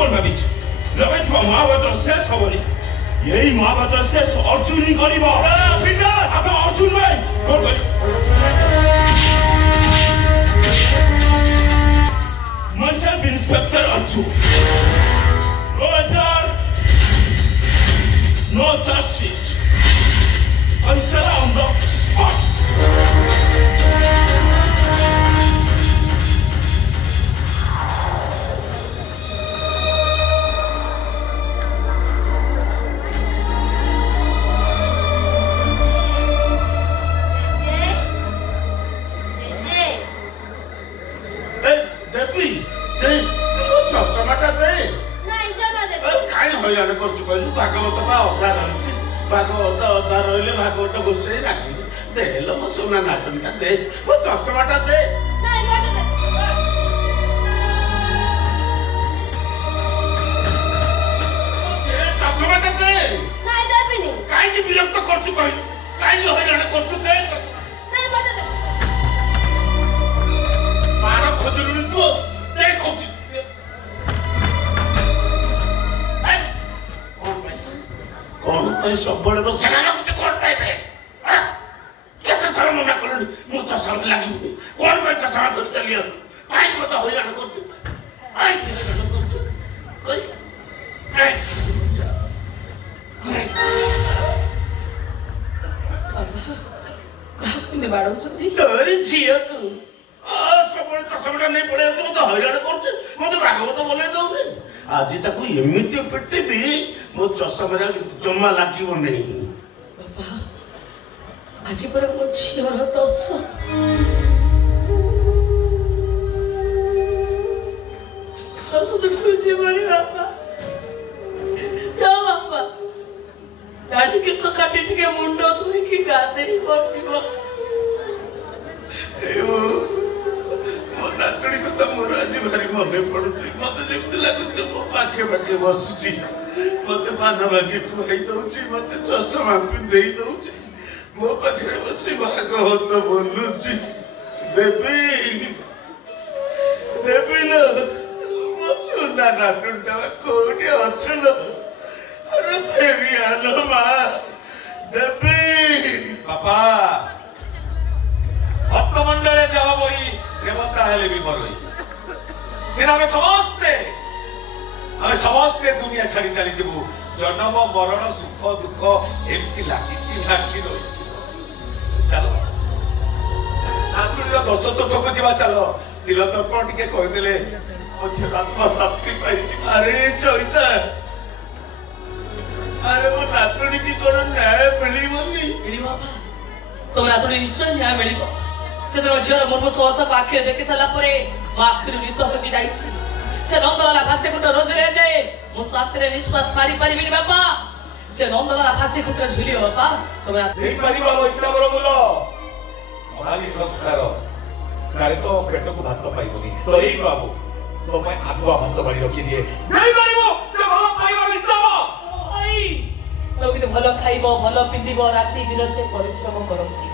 कौन भाविछु लगैथवा महाभारत शेष हबनी यही महाभारत शेष अर्जुन ही गरिब अब अर्जुन भाइ कौन गरि myself Inspector Archu no FIR no charge sheet I said on the spot Bhagavat अधा रही भागवत अधा रही भागवत घुसे राखी देल मो सोना नाटनटा दे मो चश्माटा दे चश्माटा दे कहीं विरक्त करछु कहीं कहीं हैरान करछु दे मार खोजलुनी तू दे खोज कौन पे सब बड़े बस सगाना कुछ कौन पे पे केते थर मना करनी मु चश्मा लागि कौन पे चश्मा धरि चली आ आई मत होइरान करछु आई के करछु कई आई काकने बाडौ छथि तोरी छियो तू सब बड़े चश्माटा नहीं पड़े तो मत हैरान करछु मत भागवत बोले दउनी आज ताकू एमिति पिटिबी मो चश्मा जम्मा लागिबो नहीं बाबा आज पर मो छियर दस दुख जीवनी बाबा जाओ बाबा दाढ़ी के सकाटी के मुंडो धोई की गाते ही पड़िबो नातड़ी को तो मोर आज भारी मन पड़ुची मत जेमती लागुची मो पाखे पाखे बसुची मते पान भागे खुआई दउची मते चश्मा पिंधई दउची मो पाखे बसी भागवत बोलुची देवी देवी लो मो सुना नातुंडा कोडी अछलो अरे देवी आलो मा देवी बापा भक्त मंडले जाओ बोई देवता हेले भी मरोई दिन हमें समस्ते दुनिया छाड़ी चली जीवु जन्म मरण सुख दुख एमती लागी रही चलो नातुड़ी दश तोठक जीवा चलो तिल तर्पण टिके कहदेले आत्मा शांति पाई अरे चैता अरे मो नातुड़ी की कोन न्याय मिलिबनी तुम नातुड़ी निश्चय न्याय मिलिबो सेदिन झीर मुर्मु सहस आखिरे देखि सारा परे मो आखिरु नित हजि जाइछि से नंदलाला फांसी खुंट रोजले जाए मो साथरे निश्वास मारी परिबिनी बापा से नंदलाला फांसी खुंट झुली बापा तुम देई परिबो हिसाबर मूल अनाली संसार काले तो पेट को भात पाइबनी तो एई बाबू तो मैं आगुआ भात बाड़ी रखी दिए नहीं परिबो से भल पाइबा हिसाब ओई तो किते भल खाइबो भल पिंदिबो राती दिन से परिश्रम करंती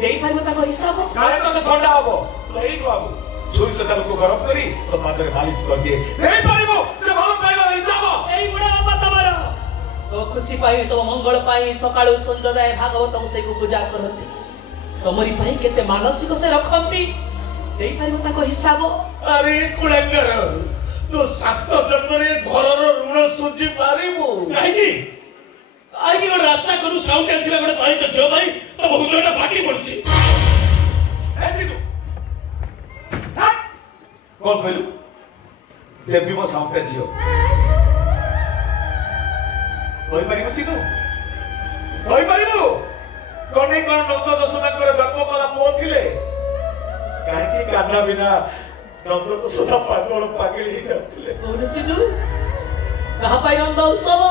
देई परिबो ताको हिसाब काले तो ठंडा हबो तो एई बाबू सोई से को गरम करी तो माथे मालिश कर दिए नहीं परिबो से भल पाइबा हिसाब एई बुढ़ा बापा तमर तो खुशी पाई तो मंगल पाई सकाळु संजय भागवत से को पूजा करंती तमरी पाई केते मानसिक से रखंती देई परिबो ताको हिसाब अरे कुळंगर तो सात जन्म रे घर रो ऋण सुझी पारिबो नहीं आगे गोटे रास्ता करू साउंड आथिला गोटे भाई तो झियो भाई तो बहुतटा फाटी पड़छि ऐसी तू कौन कहलु देवी मो साउंड झियो कोई पारिबो छि तू कोई पारिबो कोने कोन नंद दशोदा कर जन्म कला पो थिले काहे कि कान्ना बिना नंद दशोदा पागल पागल ही जातले कोन चिनु कहा पाई नंद उत्सव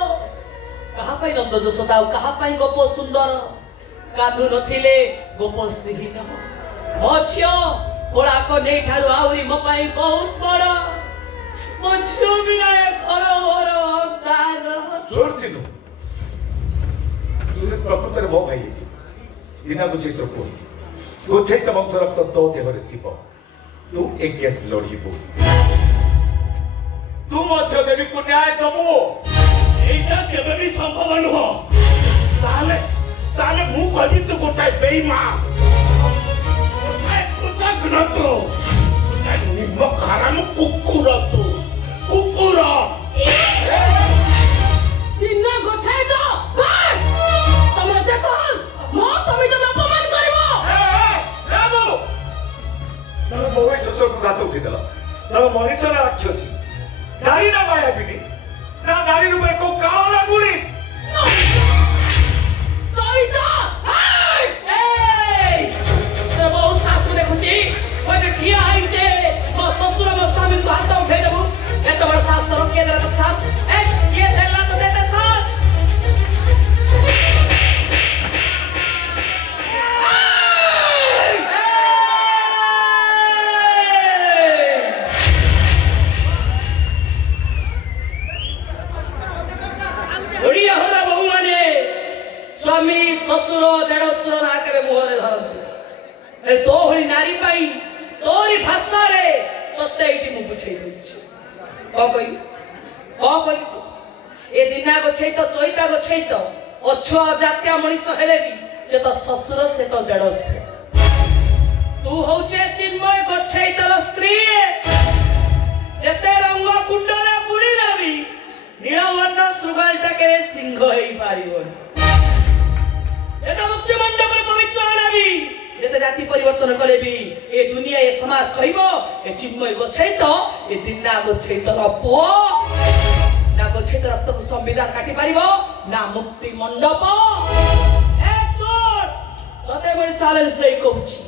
कहा पाई नंद यशोदा कहा पाई गोप सुंदर कान्हू नथिले गोप श्रीहीन मो झियो कोला को नै ठारु आउरी मो पाई बहुत बड़ मो झियो बिना घर घर अंधार छोड़ चिनु तू प्रकृत रे मो भाई बिना बुझे तो को तू छैत वंश रक्त तो देहरे थिबो तू एक केस लड़ीबो तू मो झियो देवी देवी को न्याय दबो এইটা কেবে भी संभव नुह ताले ताले मु कहबी तो गोटाय बेईमान गोटाय कृतज्ञ तो गोटाय निमक हराम कुकुर तो कुकुर दिन गोछाय तो तमर देश मो समित में अपमान करबो रामू तम बहु ससुर को घात उठी देला तम मनीष ना राक्षसी नारी ना माया बिनी ना नारी रूप को काओ ना गुणी चोइता ए तो बहुत सास में देखुची ओटे ठिया आइचे मो ससुर मो स्वामी को हाथ उठे देबो एत बड़ सास तो के देला तो सास ए ये देला तो देते सास ओडिया होला बहु माने स्वामी ससुर देढसुर नाकरे मुहरे धरନ୍ତି ए तो होली नारी पाई तोरी भाषा रे तते इटी मु बुझाई दउछि कई तू ए दिना गो छै तो चोइता गो छै तो अछुआ जात्या मनिष हेले भी से तो ससुर से तो देढसुर तू होचे चिन्मय गो छै तर स्त्री जेते रंग कुंडले पुरी लावी नीलवर्ण सुगालटा के सिंह हेई पारिबोनी एता मुक्ति मंडप रे पवित्र आनाबी जेते जाति परिवर्तन करे भी ए दुनिया ए समाज कहइबो ए चिन्मय गछै त ए दिना गछै त रपो ना गछै त रक्त को संविधान काटी पारिबो ना मुक्ति मंडप एक सोर तते बड़ी चैलेंज दे कहूची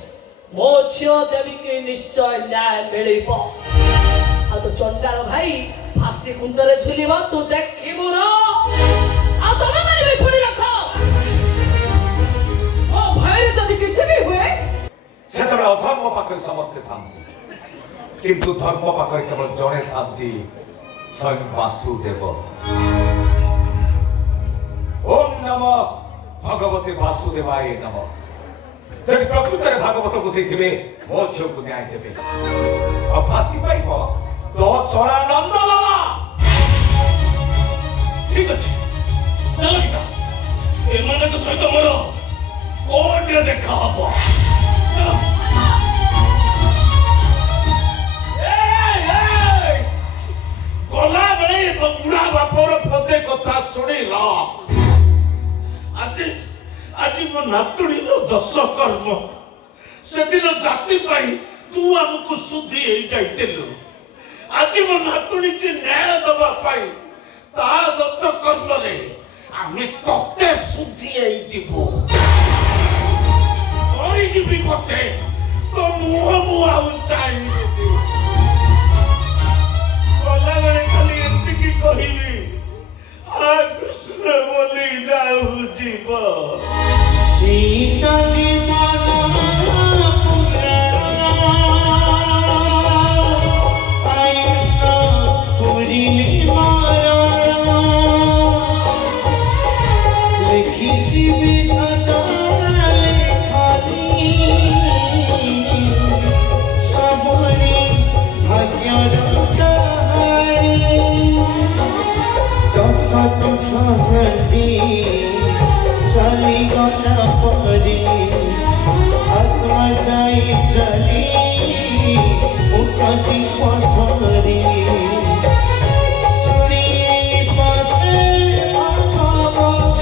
मो छियो देवी के निश्चय न्याय मिलिबो आ तो चंडाल भाई फांसी कुंडले झुलिबो तू देखिबो रो आ तमे माने सुनी रखो जदि किछि भी हुए से तबे अधर्म पाखरे समस्त थांती किंतु धर्म पाखरे केवल जणे थांती स्वयं वासुदेव ओम नमः भगवते वासुदेवाय नमः जदि प्रकृत रे भागवत को सिखिबे मो झियो को न्याय देबे और फांसी पाइबो तो सरानंद बाबा ठीक अछि चलो गीता ए माने तो सहित मोर कोर्ट रे देखा हबो चलो ए गला बेले बुढ़ा बापर पदे कथा सुनी रख आज मो नातुड़ी रो दश कर्म से दिन जाति पाई तू हमको सुधी हे जाइतेलु आज मो नातुड़ी के न्याय दबा पाई ता दश कर्म रे आमे तते सुधी हे जीवो और जीवी पछे तो मुह आउ चाहिए बोला बेले खाली एति की कहिली आ कृष्ण बोली जाऊ जीव सीता जी चली गना परी आत्मा जाई चली उठती पथरी सुनी पाते भागवत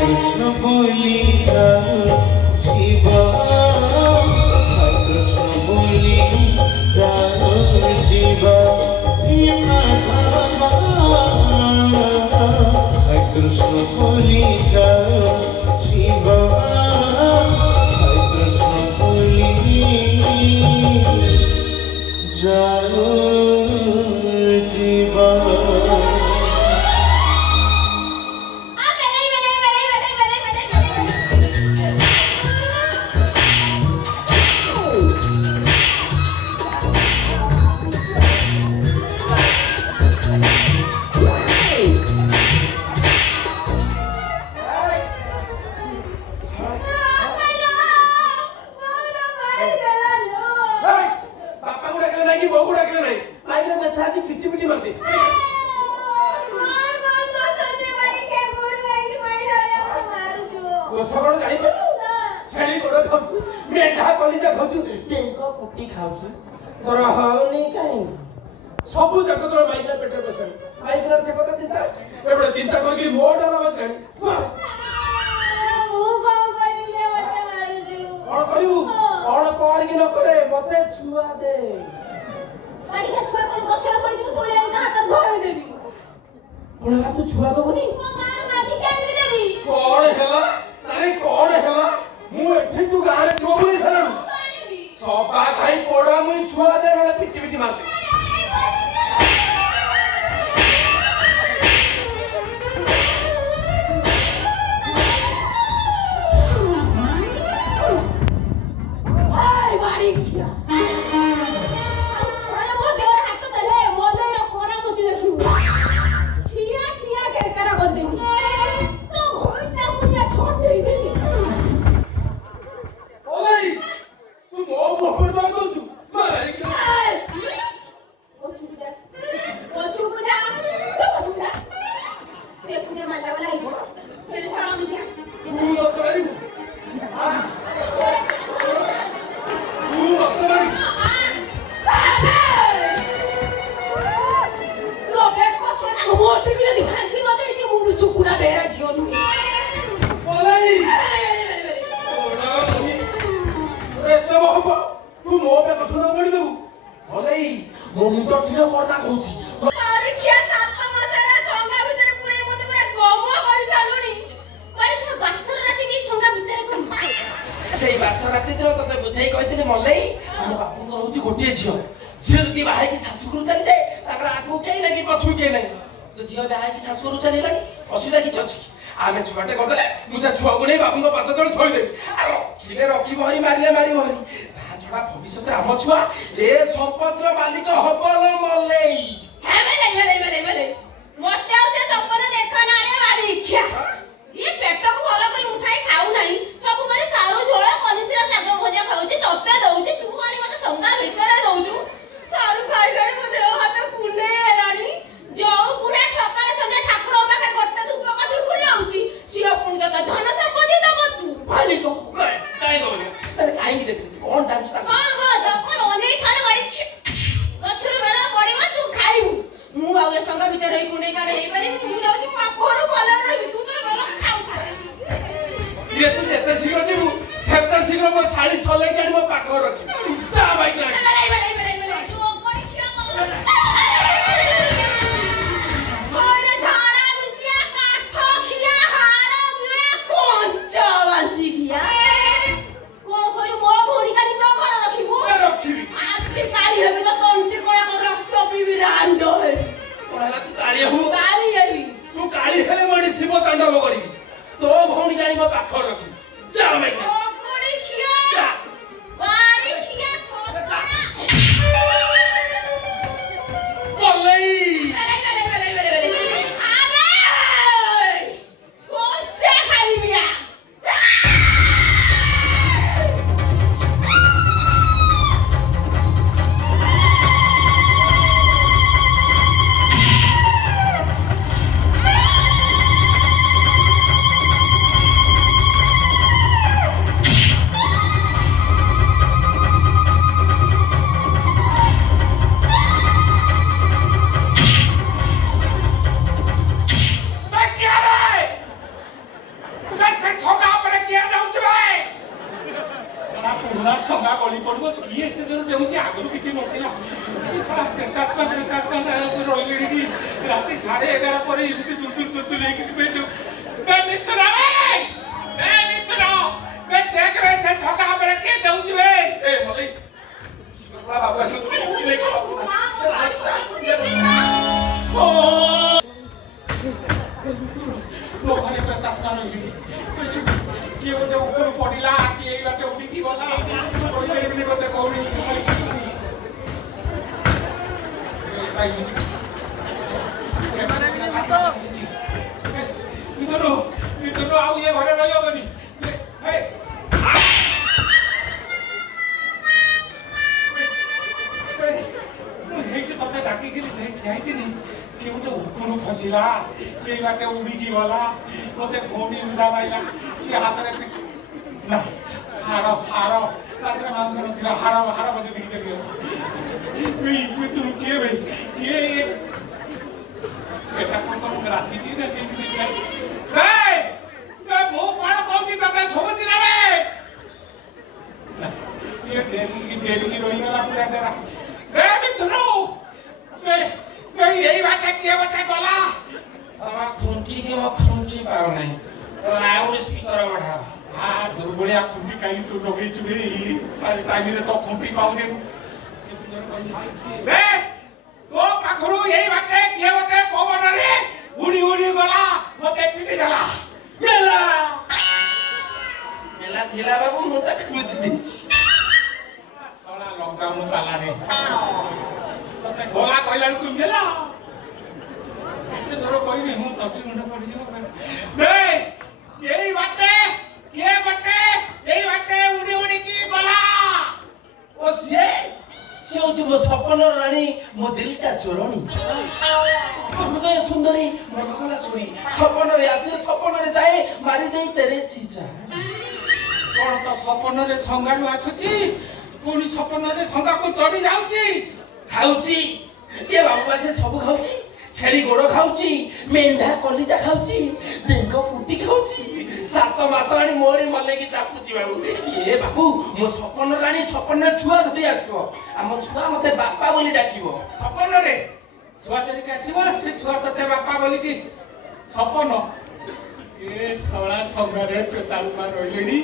कृष्ण बोली जाओ शिव कृष्ण बोली जाओ शिव कृष्ण बोली जाओ शिव कृष्ण बोली जाओ शिव बाइक रे बैठा जी पिटी पिटी मार दे सगळ जानी छेड़ी गोड़ खाऊ मेढा कलिजा खाऊ टेंको पुटी खाऊ तोर हाउनी काई सबु जक तोर बाइक रे पेटे बसन बाइक रे से कथा चिंता एबडे चिंता करके मोड आवाज रानी कौन करियो कौन कर कि न करे मते छुआ दे पानी का छुआ कोन गछरा पड़ी जे तोले हाथ धर देबी कोन तू छुआ दबनी मार माटी काट देबी कौन हेला अरे कौन हेला मु एठी तू गारे छुआ बोली सरन सबा खाई पोड़ा मुई छुआ दे रे पिटी पिटी मार दे हाय बारी किया अरे मो देवर हाथ दे मोले रो कोना कुछ देखियो ठिया ठिया के करा कर देबी तो घोइटा मुया छोड़ दे दे ओले तू मो मोहर दो तू मार ओ चुप जा देखो ये माला वाला है तेरे सारा में क्या तू न करी तू न करी लो बेको से ना मोटे की नहीं भांगी मत ऐसे मुंह सुकुना बेरा जियो नु ओले रे तो बाबा तू मो पे कसुना पड़ी दू ओले मो मुंडो टिनो कोना कहूची अरे क्या सात मसाला संगा भीतर पूरे मते पूरा गमो करि सालुनी मारे से बासर राती की संगा भीतर को सेई बासर राती दिन तते बुझाई कहितले मल्लै हम बापू तो रहउची गोटिए झियो झियो जदी बाहाई की सासुकुरु चली जाए ताकरा आगु केई लागि पछु केई नाही तो झियो बाहाई की सासुकुरु चली गई असुविधा की छछि आमे छुआटे करदले मुसा छुआ को नै बाबू को पात तळ थोइ दे आ खिले रखी बहरी मारिले मारी बहरी ता छडा भविष्यत आम छुआ ए संपत्र मालिक हबल मल्लै हेले मोटे से सपन देखा ना रे मारी इच्छा जे पेट को भलो करी उठाई खाऊ नाही सब माने सारो झोळ कनिसिरा साग भजा खाउची तते दउची तू माने मते संगा भीतर दउचू सारू खाई खाई मो देह हाथ कुंडे हेलानी जो पुरा ठका संगे ठाकुर पाखे गट्टा धूप काठी फुलाउची सिया पुंड का धन संपत्ति दब तू मालिक नाही काय दोले तने काई की दे कोन जानि ता हां दकर ओने थाने गाड़ी गछर बेला पड़ीवा तू खाइबू मु आउ ए संगा भीतर रही कुंडे काडे हेई पारी मु रहउची पापरो भलो रही तू तो बेला खाऊ ये तू जेते शीघ्र जीवु सेते शीघ्र मो साड़ी सले काडी मो पाखो रखी जा बाइक ना जो कोड़ी खिया ओरे झाड़ा मिटिया काठो खिया हाड़ा बिड़ा कोंचा वांची खिया कोन कोई मो भोरी का नितो घर रखिबो रखी आज काली हेबे तो तंटी कोळा कर रक्त पीबी रांडो हे कोहला तू काली हो काली हेबी तू काली हेले मोडी शिव तांडव करी तो भौणी काली मो पाखो रखी जा बाइक ना कोड़ी खिया बारी खिया छोटा बोलई गली पड़ो किए एत जोर देउची आगु किछि नथिला रही राति 11:30 पर एमती तुल लेके बैठ निचरा देख रे से ठका पर के दउची बे ए मली शिवरला बाबा से लोकाने प्रताप नहीं किए गोटे ऊपर पड़िला किए बाटे उड़ी की गला कोई एमनी गोटे कहूनी मिथुन आउ ये घरे रही होबनी ଡାକିକିରି ସେଠି ଠିଆ ହେଇଥିଲି କିଏ ଗୋଟେ ଉପରୁ ଖସିଲା କିଏ ବାଟେ ଉଡ଼ିକି ଗଲା ମତେ ଘଉଡ଼ି ମିଶା ପାଇଲା କିଏ ହାତରେ ନା ହାଡ଼ ତାପରେ ମାଂସ ନଥିଲା ହାଡ଼ ବଜେଇ ଦେଇକି ଚାଲିଗଲା ତୁ କିଏ ଭାଇ କିଏ ଏଟା କଣ ରାସିଛି ନା ସେମିତି ମୁଁ କଣ କହୁଛି ତମେ ଶୁଭୁଛି ନା ଡେରିକି ରହିଗଲା ପୁରା ଡେରା ଏଇ ବାଟେ କିଏ ଗୋଟେ ଗଲା ଖୁଞ୍ଚି ପାରୁନାହିଁ ଲାଉଡ ସ୍ପିକର ବଢା ଦୁର୍ବଳିଆ ଖୁଣ୍ଟି କାହିଁ ତୁ ଲଗେଇଛୁ ଟାଇମରେ ତ ଖୁଣ୍ଟି ପାଉନି ତୋ ପାଖରୁ ଏଇ ବାଟେ କିଏ ଗୋଟେ ପବନରେ ଉଡି ଉଡି ଗଲା ମତେ ପିଟି ଦେଲା ମେଲା ଥିଲା ବାବୁ ମୁଁ ତାକୁ ବୁଝି ଦେଇଛି ଲଙ୍କା ମୁଁ ତାଲାରେ ତତେ ଗଲା କହିଲା ବେଳକୁ ମେଲା ଏତେ ଦୂର କହିବି ମୁଁ ତଟି ମୁଣ୍ଡ ପଡିଯିବ ଏଇ ବାଟେ କିଏ ଗୋଟେ ଏଇ ବାଟେ ଉଡି ଉଡିକି ଗଲା ଓ ସିଏ ହଉଛି ମୋ ସପନର ରାଣୀ ମୋ ଦିଲଟା ଚୋରଣୀ ହୃଦୟ ସୁନ୍ଦରୀ ମନକଲା ଚୋରୀ ସପନରେ ଆସେ ସପନରେ ଯାଏ ମାରି ଦେଇ ତେରେ ଚିଚା କଣ ତ ସପନରେ ସଙ୍ଗାରୁ ଆସୁଛି ପୁଣି ସପନରେ ସଙ୍ଗାକୁ ଚଢି ଯାଉଛି ଖାଉଛି ଏ ବାବୁ ସେ ସବୁ ଖାଉଛି ଛେଳି ଗୋଡ ଖାଉଛି ମେଣ୍ଢା କଲିଜା ଖାଉଛି ବେଙ୍ଗ ପୁଟି ଖାଉଛି 7 ମାସ ଆଣି ମୋରି ମଲେଇକି ଚାପୁଛି ବାବୁ ଏ ବାବୁ ମୋ ସପନ ରାଣୀ ସପନରେ ଛୁଆ ଧରି ଆସିବ ଆମ ଛୁଆ ମତେ ବାପା ବୋଲି ଡାକିବ ସପନରେ ଛୁଆ ଧରିକି ଆସିବ ସେ ଛୁଆ ତତେ ବାପା ବୋଲିକି ସପନ ଏ ଶଳା ସଙ୍ଗାରେ ପେତାଲୁମା ରହିଲେଣି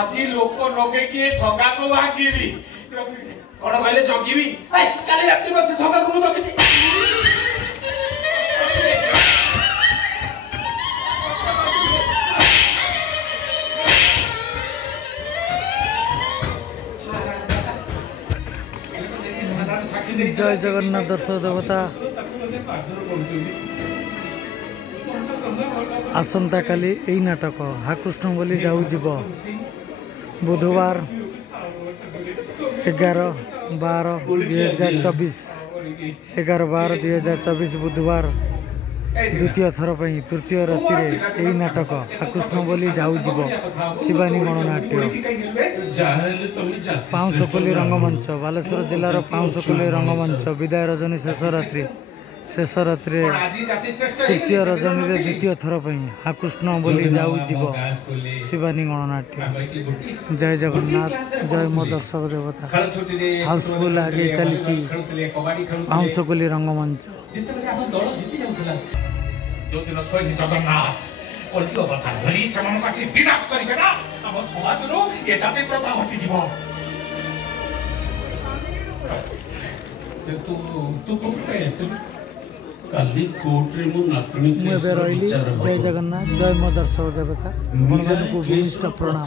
ଆଜି ଲୋକ ଲଗେଇକି ଏ ସଙ୍ଗାକୁ ଭାଙ୍ଗିବି କଣ କହିଲେ ଜଗିବି କାଲି ରାତ୍ରି ବସେ ସଙ୍ଗାକୁ ମୁଁ ଜଗିଛି जय जगन्नाथ दर्शक देवता आसंता काली एई नाटक हाकृष्ण बोली जाऊ जीव बुधवार 11/12/2024 11/12/2024 बुधवार द्वितीय थर तृतीय राति यही नाटक हाकृष्ण बोली जाऊ जीव शिवानी गणनाट्य पाउसकोली रंगमंच बालेश्वर जिलार पाउसकोली रंगमंच विदाय रजनी शेष रात्रि तृतीय रजनी द्वितीय थर हाकृष्ण बोली जाऊ जीव शिवानी गणनाट्य जय जगन्नाथ जय मो दर्शक देवता हाउसफुल आगे चली पाउसकोली रंगमंच जो दिन स्वयं जगन्नाथ कलियो अवतार धरी सेमान कासी विनाश करिबे ना हम समाजरो ए जाति प्रथा हटि जीव तू कोठे काली कोर्ट रे मो नातनी के रही जय जगन्नाथ जय मो दर्शक देवता को विशिष्ट प्रणाम।